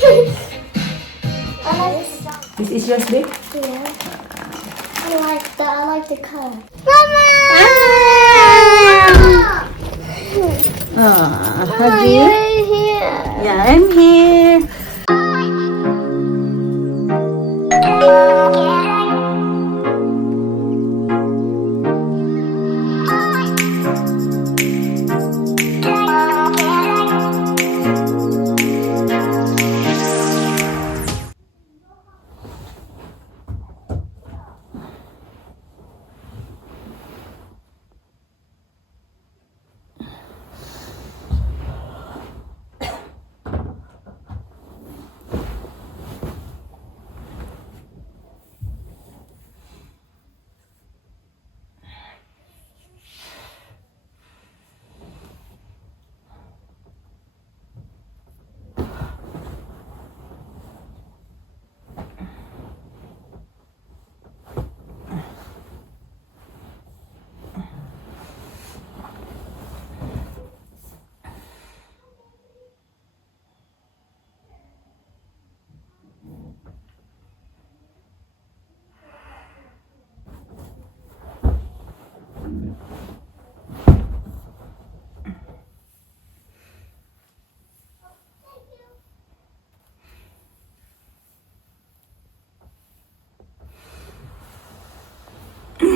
This is yours, babe? Yeah. I like the color. Mama! Have you? You're here. Yeah, I'm here.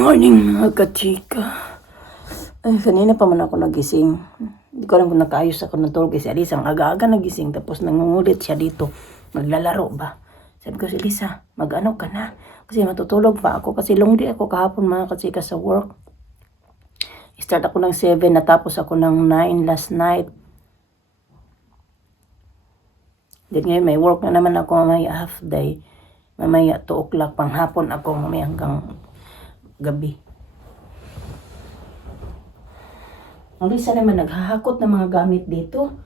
Morning mga kachika. Ay, kanina pa man ako nagising. Hindi ko alam kung nakaayos ako ng tulog. Si Alisa ang aga-aga nagising. Tapos nangungulit siya dito. Maglalaro ba? Sabi ko si Alisa, mag-ano ka na? Kasi matutulog pa ako. Kasi long day ako kahapon mga kachika sa work. Start ako ng 7. Natapos ako ng 9 last night. Then ngayon may work na naman ako mamaya half day. Mamaya 2 o'clock pang hapon ako. Mamaya hanggang gabi. Ang Lisa naman naghahakot ng mga gamit dito.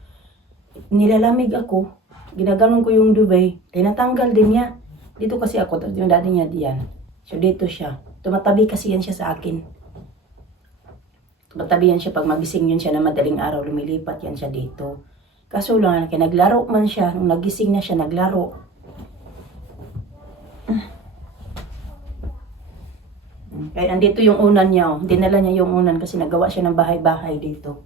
Nilalamig ako. Ginaganon ko yung duvet. Tinatanggal din niya. Dito kasi ako. Tapos yung daddy niya diyan. So dito siya. Tumatabi kasi yan siya sa akin. Tumatabi yan siya pag magising yun siya na madaling araw. Lumilipat yan siya dito. Kaso lang, naglaro man siya. Nung nagising na siya, naglaro. Kaya andito yung unan niya. Dinala niya yung unan kasi nagawa siya ng bahay-bahay dito.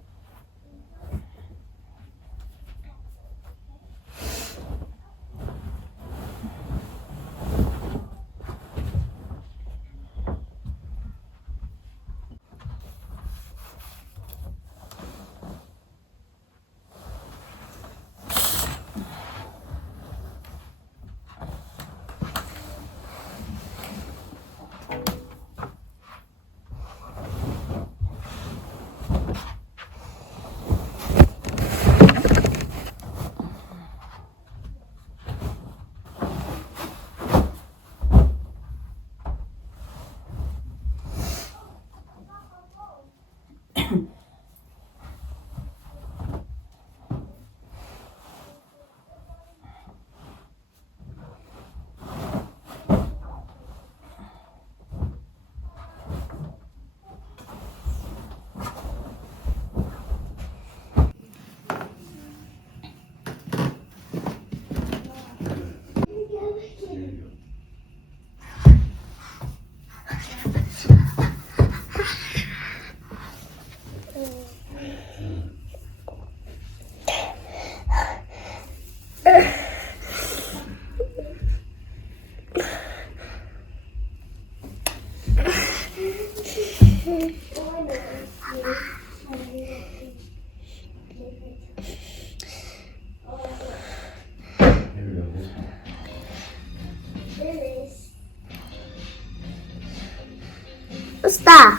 Stop.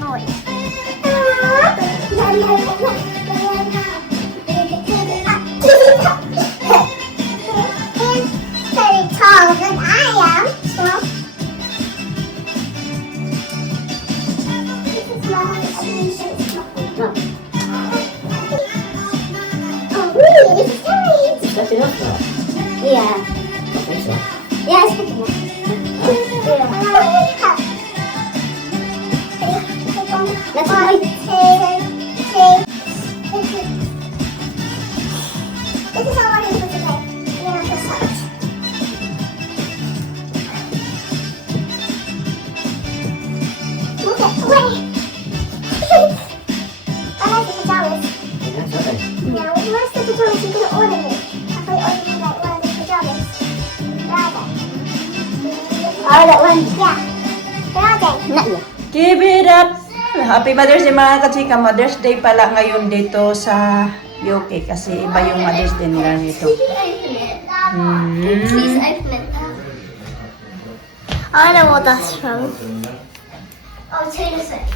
Noise. Very tall than I am. So this is my Oh, really? This is nice. That's enough now. Yeah. Okay, so. Yeah, it's good enough. Yeah. Let's go. This is all I need for today. Yeah. Oh, that one. Yeah. Not yet. Give it up! Happy Mother's Day mga kachika. Mother's Day pala ngayon dito sa UK kasi iba yung Mother's Day nila dito. Please open it. Please open it. I know what that's from. Oh, Taylor Swift.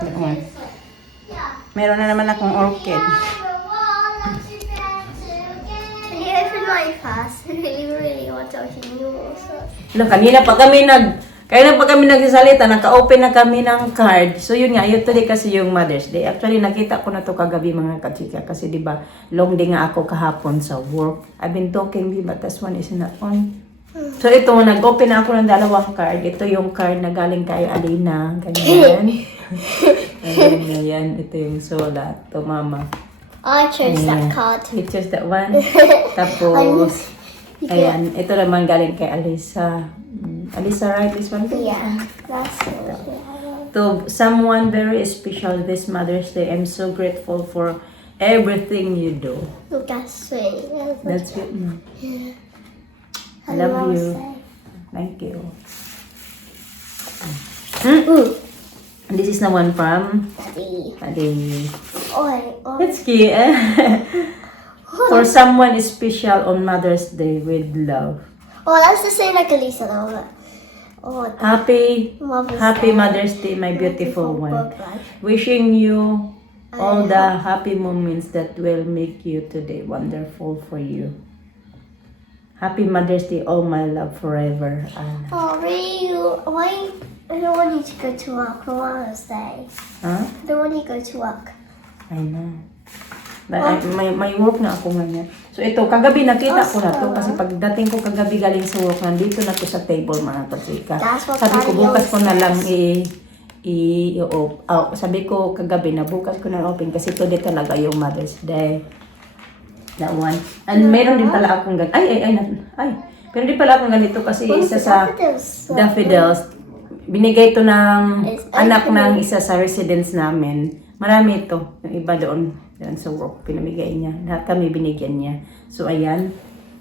Ayan. Meron na naman akong orchid. Can you open mine first? I really want to open yours. Kanina pa kami nagsasalita, naka-open na kami ng card. So yun nga, yun today kasi yung Mother's Day. Actually, nakita ko na to kagabi mga kachika kasi di ba long day nga ako kahapon sa work. I've been talking but this one is not on. So ito, nag-open na ako ng dalawang card. Ito yung card na galing kay Alina. Ganyan. Ganyan. Ito yung sulat. Ito, mama. I chose that Ayan. card. You chose that one. Tapos, ayan. Ito naman galing kay Alisa. Alisa, right? This one? Yeah, that's it. To someone very special this Mother's Day, I'm so grateful for everything you do. That's sweet. That's it. No? I And love I'll you. say- Thank you. Ooh. And this is the one from Daddy. Adi. Oi, oi. That's cute. Eh? For someone special on Mother's Day with love. Oh, that's the same like Elisa though. Oh, Happy Mother's Mother's Day, my beautiful one. book life. Wishing you all the happy moments that will make you today wonderful for you. Happy Mother's Day, all my love forever. Anna. Oh, really? Why? I don't want you to go to work on Mother's Day. Huh? I don't want you to go to work. I know. But may work na ako ngayon. So ito, kagabi nakita ko na to kasi pagdating ko kagabi galing sa work, nandito na to sa table mga kasika. That's what Sabi ko Daddy bukas ko na always lang sabi ko kagabi na bukas ko na open kasi today talaga yung Mother's Day. That one. And meron din pala akong meron din pala akong ganito kasi isa sa daffodils. Binigay ito ng It's anak ng opening. isa sa residence namin. Marami ito. Yung iba doon sa work, pinamigay niya. Lahat kami binigyan niya. So, ayan.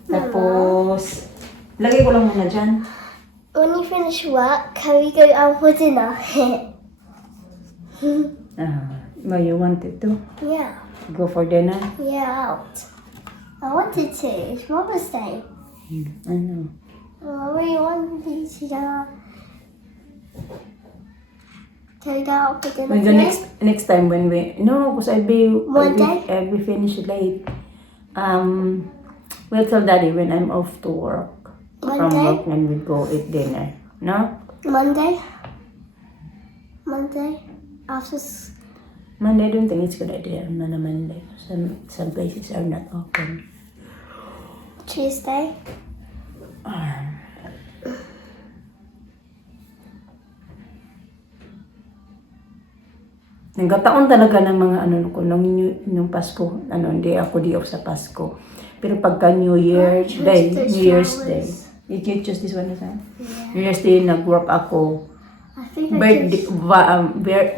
Tapos, lagay ko lang muna dyan. When you finish work, can we go out for dinner? You wanted to Yeah. go for dinner? Yeah, out. I wanted to. It's Mother's Day. I know. I really wanted to go. Can we go out for dinner When the today? next time when because I'll be Monday? I'll be finished late. We'll tell Daddy when I'm off to work. From Monday? work and we go eat dinner. No? Monday? After Monday, I don't think it's a good idea. On a Monday. Some places are not open. Tuesday? Nagkataon talaga ng mga ko nung Pasko. Hindi ako di off sa Pasko. Pero pagka New Year's choose Day, the New Year's flowers. Day. Did you choose this one, Sam? New Year's Day, nag-work ako. I think I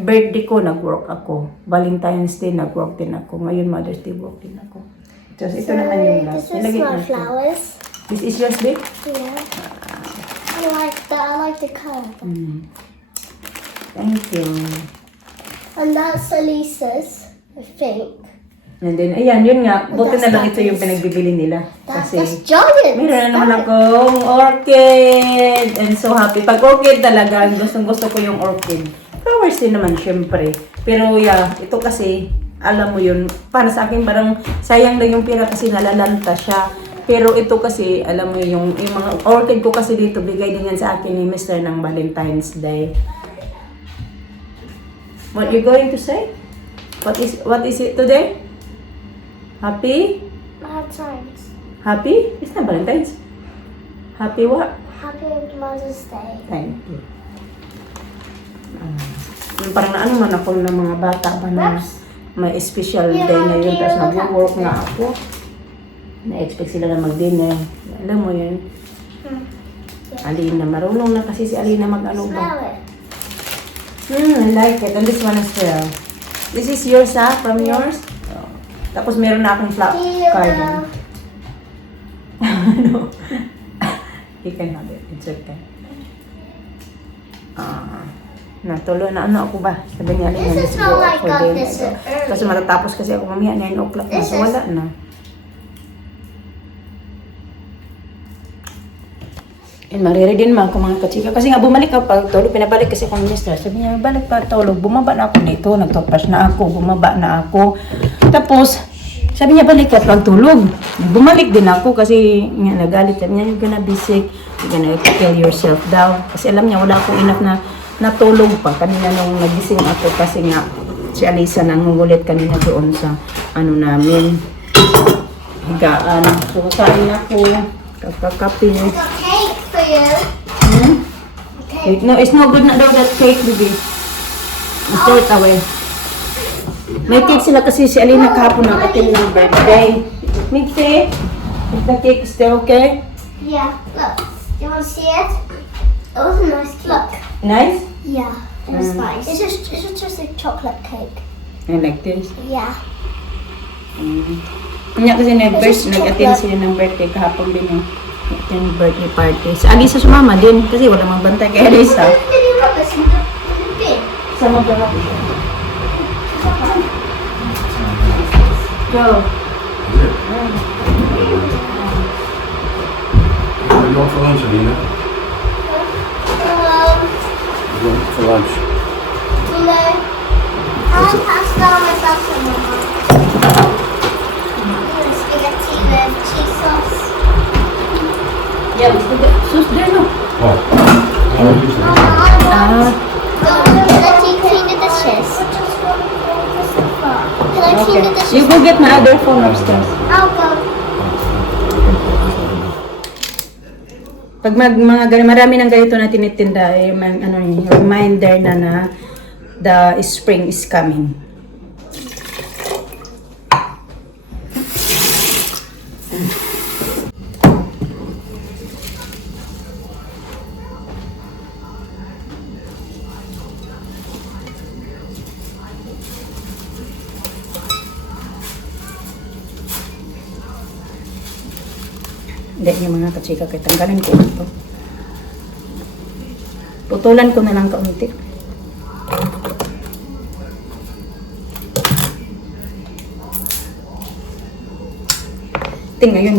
Birthday ko, nag-work ako. Valentine's Day, nag-work din ako. Ngayon, Mother's Day, work din ako. So, ito naman yung last. This is Nilagay my natin. flowers. This is yours, babe? Yeah. I like that. I like the colour. Thank you. And that's Elisa's, I think. And then, ayan, yun nga. Buti na lang That's ito yung pinagbibili nila. That's Kasi, Jordan. meron na naman akong orchid. I'm so happy. Pag orchid talaga, gustong-gusto ko yung orchid. Flowers din naman, syempre. Pero yeah, ito kasi, alam mo yun, para sa akin parang sayang lang yung pera kasi nalalanta siya. Pero ito kasi, alam mo yung mga orchid ko kasi dito, bigay din yan sa akin ni Mr. ng Valentine's Day. What you going to say? What is it today? Happy? Bad times. Happy? It's not Valentine's. Happy what? Happy Mother's Day. Thank you. Yung parang naano man ako ng mga bata pa na may special day ngayon, tapos nag-work na ako. Na-expect sila na mag-dinner. Alam mo yun. Alina, marunong na kasi si Alina mag-ano ba? Smell it. I like it. And this one as well. This is yours, ha? From yours? Oh. Tapos meron na akong card. No. You can have it. It's okay. Natulo na ano ako ba? Sabi niya, This is how I got this early. Kasi matatapos kasi ako mamaya 9 o'clock na. So wala na. And mariri din man ako mga kachika. Kasi nga bumalik ako pag tulog. Pinabalik kasi ako ng mister. Sabi niya, balik pa tulog. Bumaba na ako dito. Nagtoothbrush na ako. Bumaba na ako. Tapos, sabi niya, balik ka pag tulog. Bumalik din ako kasi nga nagalit. Sabi niya, you're gonna be sick. You're gonna kill yourself daw. Kasi alam niya, wala akong enough na natulog pa. Kanina nung nagising ako kasi nga si Alisa nangungulit kanina doon sa ano namin. Higaan. So, kain ako. Kakakape. I got cake for you. Wait, no, it's no good na daw that cake, baby. Throw it away. May cake sila kasi si Alina kahapon ng atin ng birthday. Migse, is the cake still okay? Yeah, look. You want to see it? It was nice. Look. Nice? Yeah, it was nice. It's just a chocolate cake. I like this. Yeah. Kanya kasi nag-attend sila ng birthday kahapon din yung attend birthday party. Si Alisa sumama din kasi wala mang bantay kay Alisa. Did you put this in the bin? Sama ba ako? Go. What do you want for lunch, Alina? What do you want for lunch? You know, I had pasta on myself and Mama. Spaghetti with cheese sauce. Yeah, sus there no. Oh. How much is that? Mama, can you clean the dishes? Can I clean the dishes? You go get my other phone upstairs. I'll go. Pag mga marami ng ganito na tinitinda, ano, reminder na the spring is coming. Hindi yung mga kachika kaya tanggalin ko ito. Putulan ko na lang kaunti. Ngayon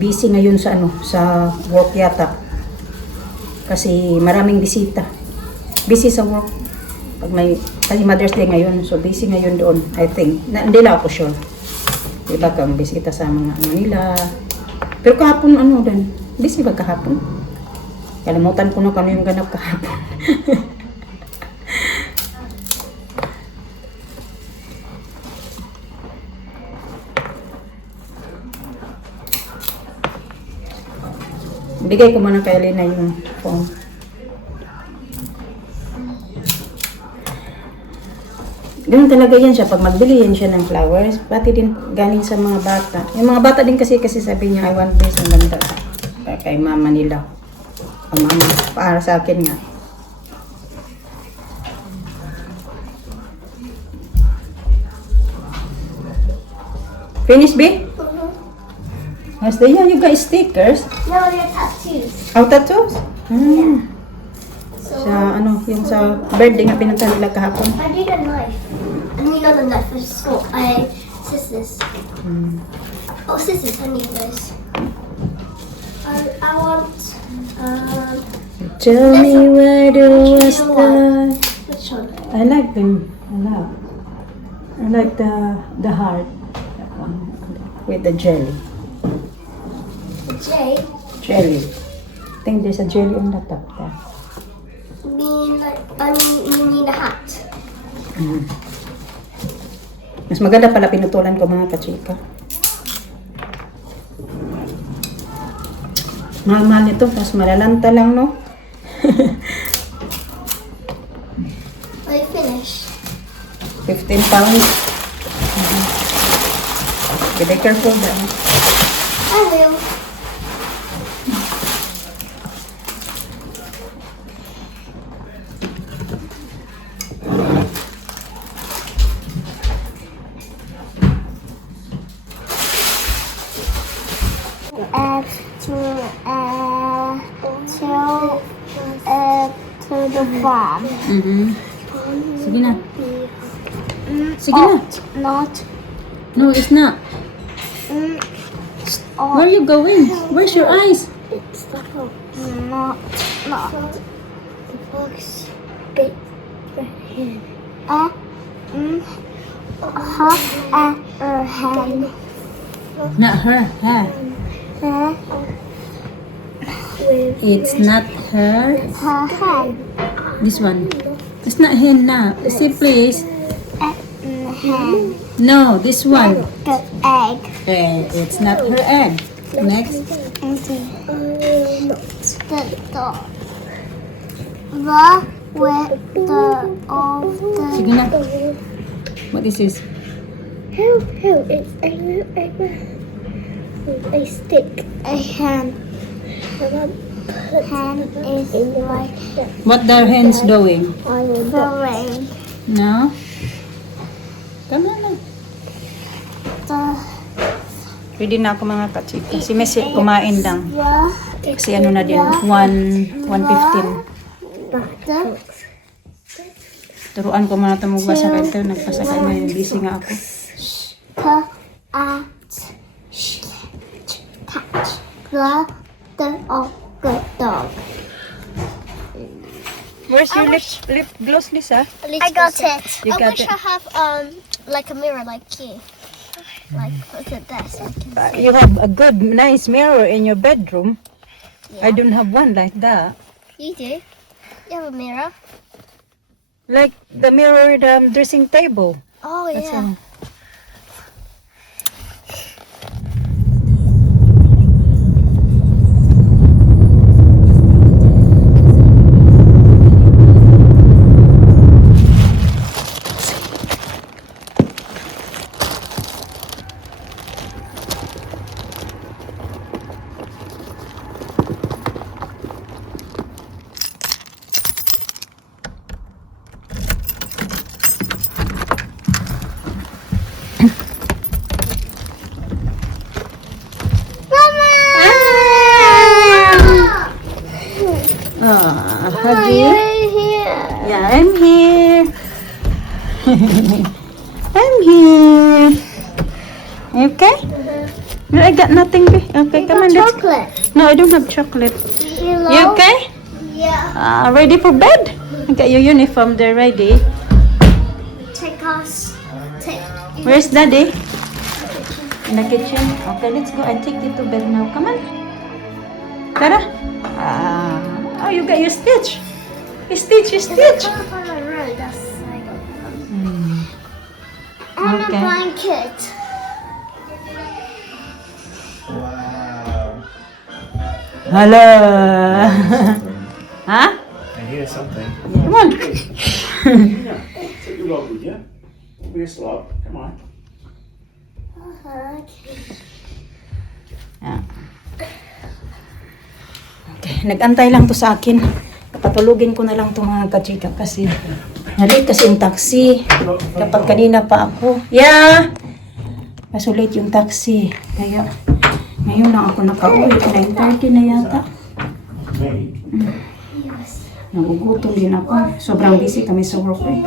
busy ngayon sa sa work yata. Kasi maraming bisita. Busy sa work. Kasi Mother's Day ngayon, so busy ngayon doon, I think. Hindi lang ako sure. Diba kang bisita sa mga nila. Pero kahapon din. Busy ba kahapon? Kalimutan ko na kano yung ganap kahapon. Bigay ko muna kay Elena yung phone. Ganun talaga yan siya. Pag magbili yan siya ng flowers, pati din galing sa mga bata. Yung mga bata din kasi sabi niya, I want this, ang ganda. Kay mama nila. O mama, para sa akin nga. Finish, B? Yes, yeah, you got stickers. No, they're tattoos. Oh, tattoos? So, Sa yung sa birthday nga pinunta nila kahapon. I need a knife. I need not a knife, I just got scissors. Oh, scissors, I need those. I want, Tell me where do I start? which one? I like them. I like the heart. That one. With the jelly. The J? Jelly. I think there's a jelly on the top there. You mean a hat? Mas maganda pala pinutulan ko mga kachika. Mahal-mahal nito, mas malalanta lang, no? Are you finished? 15 pounds. Be careful then. I will. To the farm. Sige na. Sige na. Not. No, it's not. Where are you going? Where's your eyes? It's the book. Not. The book's big red hen. Her hen. Not her. Her. It's not her. Her hen. This one. It's not hen now. See, please. Hen. No, this one. The egg. It's not her egg. Next. The dog. With the of the. Sige na. What is this? Who? It's a stick. A hen. Hen is like What the hens doing? throwing No? Come on na. the Pwede na ako mga kachika. Si Messi kumain lang. the Kasi ano na din, 1:15. Turuan ko muna ito magbasa ka ito. Nagpasakay na yung busy nga ako. catch the of the dog. Where's your lip gloss, Lisa? I got it. You I got wish it. I have like a mirror like you. Like put it there so I can see. You have a good, nice mirror in your bedroom. I don't have one like that. You do. You have a mirror. Like the mirror in the dressing table. Oh That's yeah. all. Huggy. here. Yeah, I'm here. I'm here. Okay? No, I got nothing. Okay, come on, let's go. Chocolate. No, I don't have chocolate. You You okay? Yeah. Ready for bed? I got your uniform there ready. Take us. Take. Where's Daddy? In the kitchen. Okay, let's go. I take you to bed now. Come on. Tara. Oh, you got your stitch. You stitch. On the road. That's I got. And Okay. a blanket. Hello. Huh? I hear something. Come on. Take your log with you. Don't be a slob. Come on. Yeah. Okay, nag-antay lang to sa akin. Kapatulugin ko na lang to mga kachika kasi nalit kasi yung taxi. Kapag kanina pa ako. Yeah! Masulit yung taxi. Kaya ngayon lang ako nakauwi. 9:30 na yata. Nagugutom din ako. Sobrang busy kami sa work eh.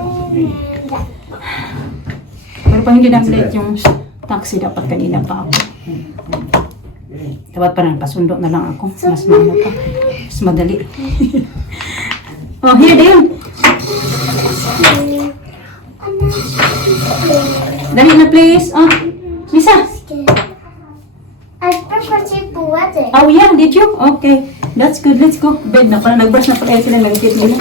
Pero pag hindi na-late yung taxi, dapat kanina pa ako. Dapat pa lang, pasundo na lang ako. Mas maano pa. Mas madali. Oh, here din. Dali na please. Oh, Lisa. I prefer to go wedding. Oh yeah, did you? Okay. That's good. Let's go. Bed na pala. Nag-brush na pala sila. Nag-tip nila.